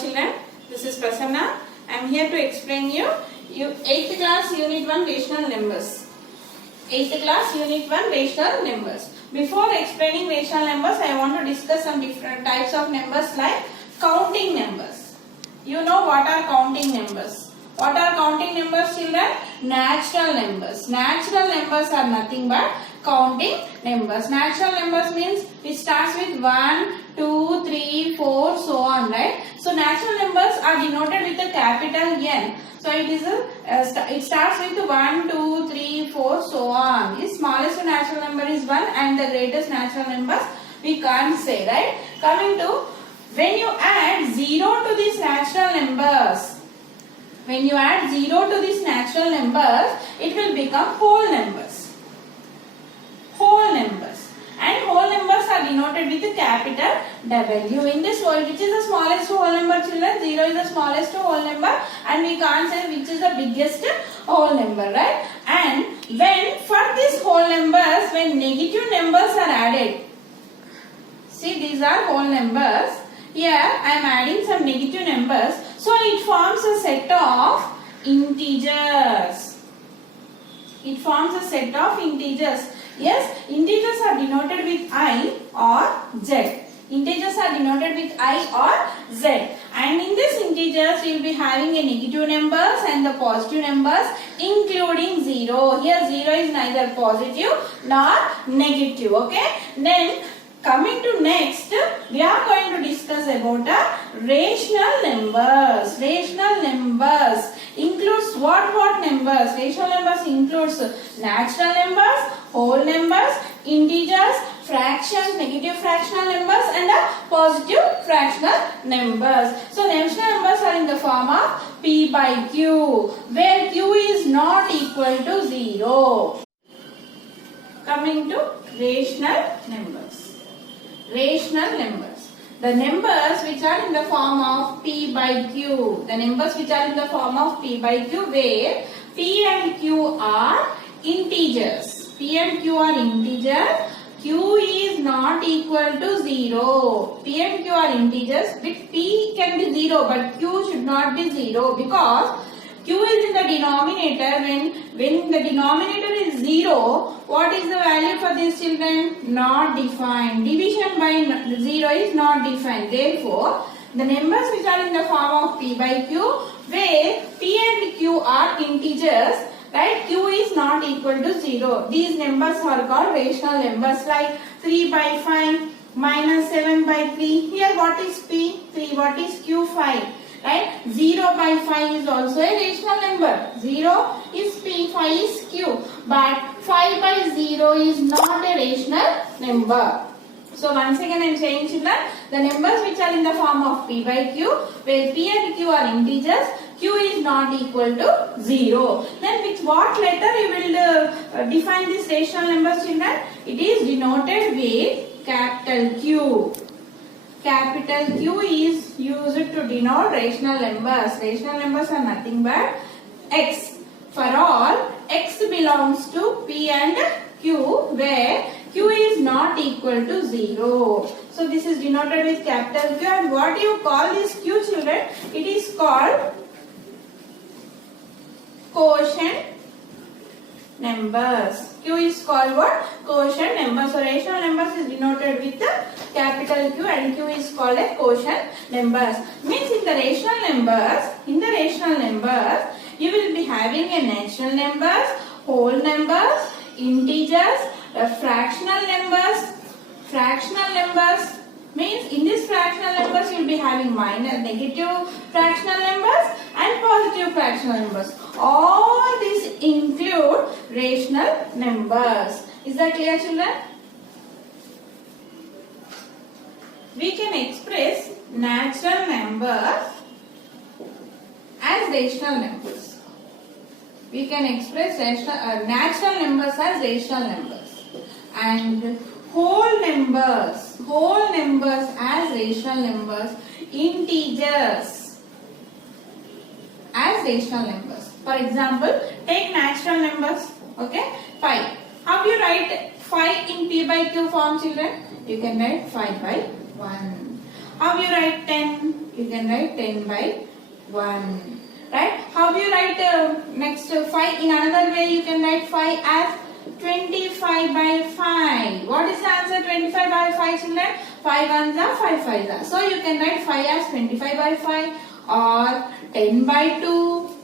children, this is Prasanna. I am here to explain you 8th class unit 1 rational numbers. 8th class unit 1 rational numbers. Before explaining rational numbers, I want to discuss some different types of numbers like counting numbers. You know what are counting numbers? What are counting numbers, children? Natural numbers. Natural numbers are nothing but counting numbers. Natural numbers means it starts with 1, 2, 3, 4, so on, right? So natural numbers are denoted with a capital N. So it starts with 1, 2, 3, 4, so on. The smallest natural number is 1 and the greatest natural numbers we can't say, right? Coming to when you add 0 to these natural numbers. When you add 0 to these natural numbers, it will become whole numbers. Whole numbers. And whole numbers are denoted with a capital W. In this whole, which is the smallest whole number, children? 0 is the smallest whole number and we can't say which is the biggest whole number, right? And when for these whole numbers, when negative numbers are added, see these are whole numbers. Here I am adding some negative numbers. So it forms a set of integers. It forms a set of integers. Yes, integers are denoted with I or Z. Integers are denoted with I or Z. And in this integers, we will be having a negative numbers and the positive numbers including 0. Here 0 is neither positive nor negative. Okay. Then coming to next, we are going to discuss about rational numbers. Rational numbers includes what numbers? Rational numbers includes natural numbers, whole numbers, integers, fractions, negative fractional numbers and positive fractional numbers. So rational numbers are in the form of P by Q, where Q is not equal to 0. Coming to rational numbers. Rational numbers. The numbers which are in the form of P by Q. The numbers which are in the form of P by Q where P and Q are integers. P and Q are integers. Q is not equal to 0. P and Q are integers. But P can be 0 but Q should not be 0 because Q is in the denominator. When the denominator is 0, what is the value for these children? Not defined. Division by 0 is not defined. Therefore, the numbers which are in the form of P by Q, where P and Q are integers, right? Q is not equal to 0. These numbers are called rational numbers like 3 by 5, minus 7 by 3. Here what is P? 3. What is Q? 5. Right? 0 by 5 is also a rational number. 0 is P, 5 is Q. But 5 by 0 is not a rational number. So once again I am saying children, the numbers which are in the form of P by Q, where P and Q are integers, Q is not equal to 0. Then with what letter you will define these rational numbers, children? It is denoted with capital Q. Capital Q is used to denote rational numbers. Rational numbers are nothing but X. For all, X belongs to P and Q where Q is not equal to 0. So this is denoted with capital Q. And what do you call this Q, children? It is called quotient numbers. Q is called what? Quotient numbers. So rational numbers is denoted with the capital Q and Q is called a quotient numbers. Means in the rational numbers, you will be having a natural numbers, whole numbers, integers, fractional numbers. Fractional numbers means in this fractional numbers you will be having negative fractional numbers and positive fractional numbers. All these include rational numbers. Is that clear, children? We can express natural numbers as rational numbers. We can express natural numbers as rational numbers and whole numbers as rational numbers, integers as rational numbers. For example, take natural numbers. Okay, 5. How do you write 5 in P by Q form, children? You can write 5 by 1. How do you write 10? you can write 10 by 1. Right? How do you write next 5? In another way, you can write 5 as 25 by 5. What is the answer? 25 by 5, children? 5 ones are 5 5s are. So you can write 5 as 25 by 5 or 10 by 2.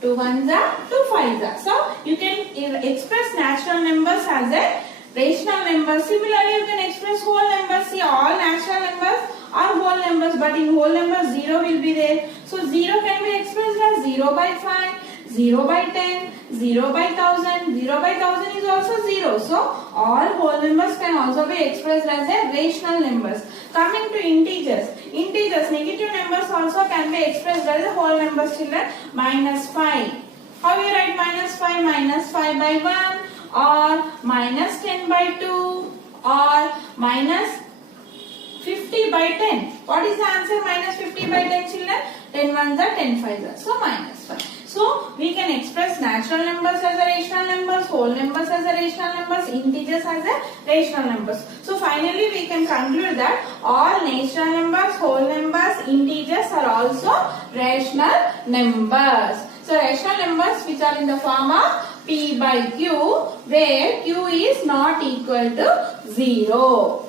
2 ones are 2 5s are. So you can express natural numbers as a rational number. Similarly, you can express whole numbers. See, all natural numbers are whole numbers, but in whole numbers 0 will be there. So 0 can be expressed as 0 by 5, 0 by 10, 0 by 1000. 0 by 1000 is also 0. So all whole numbers can also be expressed as a rational numbers. Coming to integers. Integers, negative numbers also can be expressed as a whole numbers, children. Minus 5. How you write minus 5? Minus 5 by 1 or minus 10 by 2 or minus 50 by 10. What is the answer? Minus 50 by 10, children? 10 ones are 10 5s are. So minus 5. So we can express natural numbers as a rational numbers, whole numbers as a rational numbers, integers as a rational numbers. So finally we can conclude that all natural numbers, whole numbers, integers are also rational numbers. So rational numbers which are in the form of P by Q, where Q is not equal to 0.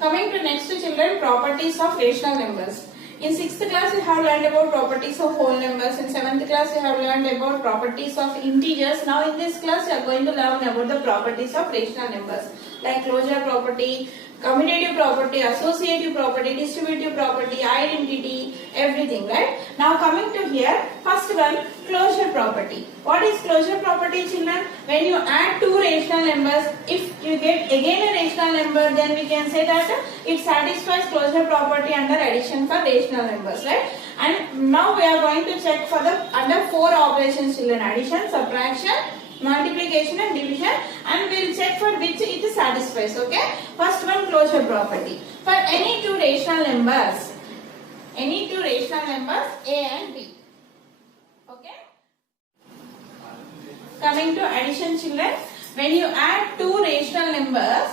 Coming to next children, properties of rational numbers. In 6th class you have learned about properties of whole numbers. In 7th class you have learned about properties of integers. Now in this class you are going to learn about the properties of rational numbers, like closure property, commutative property, associative property, distributive property, identity, everything, right? Now coming to here, first one, closure property. What is closure property, children? When you add two rational numbers, if you get again a rational number, then we can say that it satisfies closure property under addition for rational numbers, right? And now we are going to check for the under 4 operations, children: addition, subtraction, multiplication and division, and we will check for which it satisfies. Okay, first one, closure property. For any two rational numbers, A and B. Okay, coming to addition, children, when you add two rational numbers,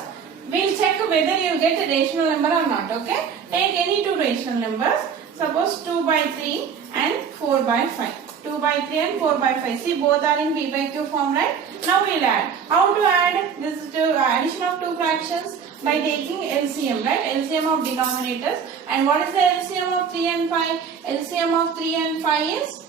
we will check whether you get a rational number or not. Okay, take any two rational numbers, suppose 2 by 3 and 4 by 5. 2 by 3 and 4 by 5. See, both are in P by Q form, right? Now we will add. How to add? This is the addition of two fractions by taking LCM, right? LCM of denominators. And what is the LCM of 3 and 5? LCM of 3 and 5 is,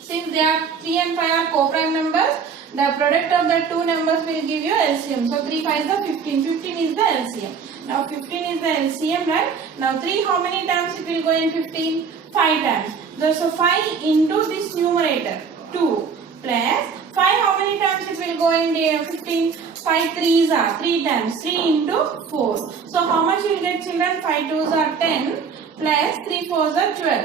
since they are 3 and 5 are co-prime numbers, the product of the two numbers will give you LCM. So 3 5 is the 15. 15 is the LCM. Now 15 is the LCM, right? Now 3, how many times it will go in 15? 5 times. So 5 into this numerator, 2, plus 5, how many times it will go in 15? 5 3s are 3 times. 3 into 4. So how much you will get, children? 5 2s are 10 plus 3 4s are 12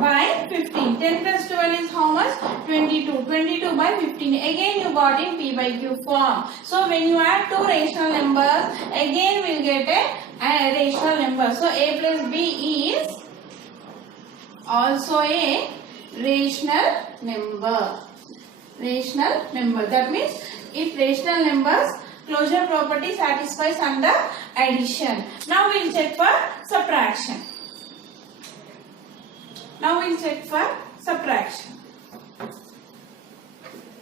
by 15. 10 plus 12 is how much? 22. 22 by 15. Again you got in P by Q form. So when you add two rational numbers, again we will get a rational number. So A plus B is also a rational number. Rational number. That means if rational numbers, closure property satisfies under addition. Now we will check for subtraction.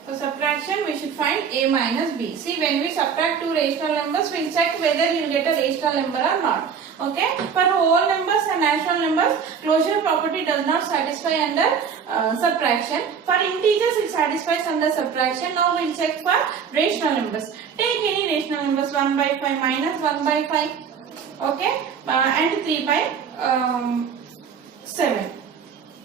For subtraction, we should find A minus B. See, when we subtract two rational numbers, we will check whether you will get a rational number or not. Okay, for whole numbers and natural numbers, closure property does not satisfy under subtraction. For integers, it satisfies under subtraction. Now we will check for rational numbers. Take any rational numbers, 1 by 5 minus 1 by 5. Okay, and 3 by 7.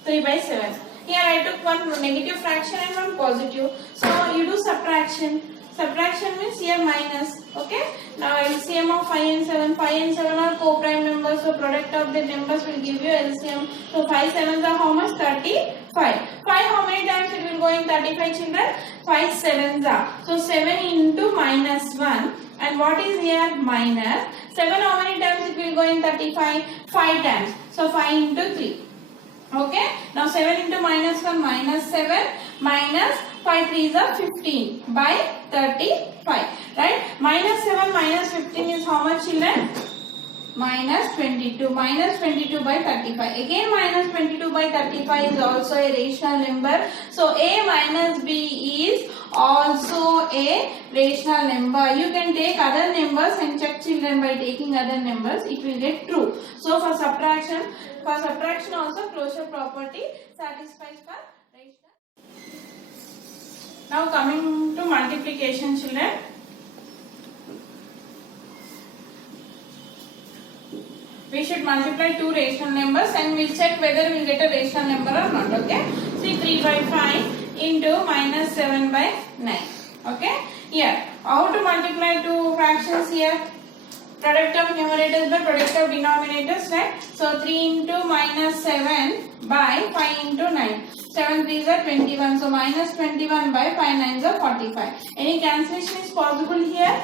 3 by 7. Here I took one negative fraction and one positive. So you do subtraction. Subtraction means here minus. Okay. Now LCM of 5 and 7. 5 and 7 are co-prime numbers. So product of the numbers will give you LCM. So 5 7s are how much? 35. 5 how many times it will go in 35, children? 5 7s are. So 7 into minus 1. And what is here? Minus. 7 how many times it will go in 35? 5 times. So 5 into 3. Okay. Now 7 into minus 1, minus 7, minus 5 3s are 15 by 35, right? Minus 7 minus 15 is how much, children? Minus 22. Minus 22 by 35. Again minus 22 by 35 is also a rational number. So A minus B is also a rational number. You can take other numbers and check, children, by taking other numbers. It will get true. So for subtraction also closure property satisfies for rational. Now coming to multiplication, children. We should multiply two rational numbers and we'll check whether we'll get a rational number or not. Okay. See, 3 by 5 into minus 7 by 9. Okay. Here, how to multiply two fractions here? Product of numerators by product of denominators, right? So 3 into minus 7 by 5 into 9. 7 3s are 21. So minus 21 by 5 9s are 45. Any cancellation is possible here?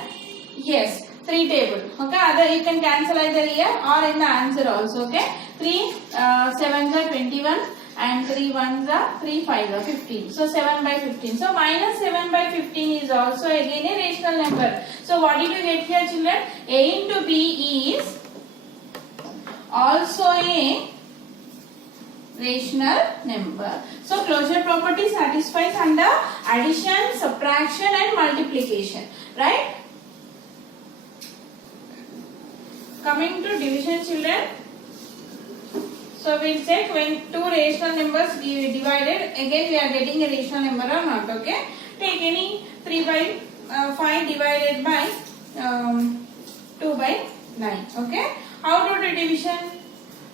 Yes. 3 table. Okay. Other you can cancel either here or in the answer also. Okay. 3 7s are 21 and 3 1s are 3 5s are 15. So 7 by 15. So minus 7 by 15 is also again a rational number. So what did you get here, children? A into B is also a rational number. So closure property satisfies under addition, subtraction and multiplication, right? Coming to division, children. So we'll check when two rational numbers divided, again we are getting a rational number or not. Okay. Take any 3 by 5 divided by 2 by 9. Okay. How to do division?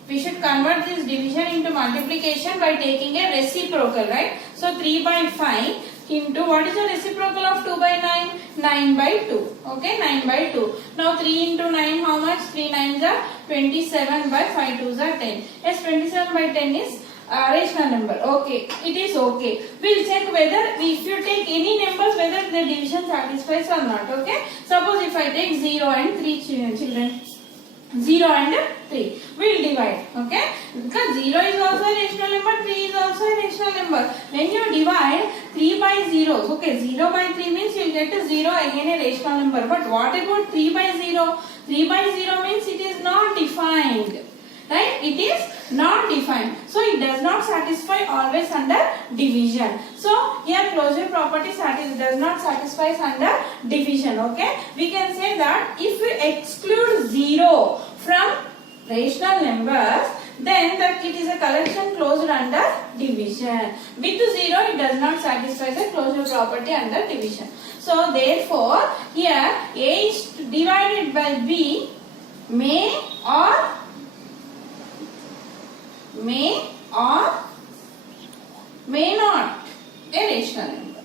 We should convert this division into multiplication by taking a reciprocal, right? So 3 by 5 into, what is the reciprocal of 2 by 9? 9 by 2. Okay, 9 by 2. Now 3 into 9, how much? 3 9s are 27 by 5 2s are 10. Yes, 27 by 10 is rational number. Okay, it is okay. We'll check whether, if you take any numbers, whether the division satisfies or not. Okay. Suppose if I take 0 and 3 children. 0 and 3. We'll divide. Okay. Because 0 is also a rational number, 3 is also a rational number. When you divide 3 by 0, okay, 0 by 3 means you will get a 0, again a rational number. But what about 3 by 0? 3 by 0 means it is not defined. Right? It is not defined. So it does not satisfy always under division. So here closure property does not satisfy under division. Okay. We can say that if we exclude 0 from rational numbers, then that it is a collection closed under division. With 0 it does not satisfy the closure property under division. So therefore here A is divided by B may or may not a rational number.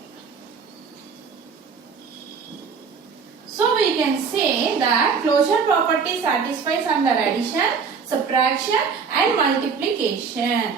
So we can say that closure property satisfies under addition, subtraction and multiplication.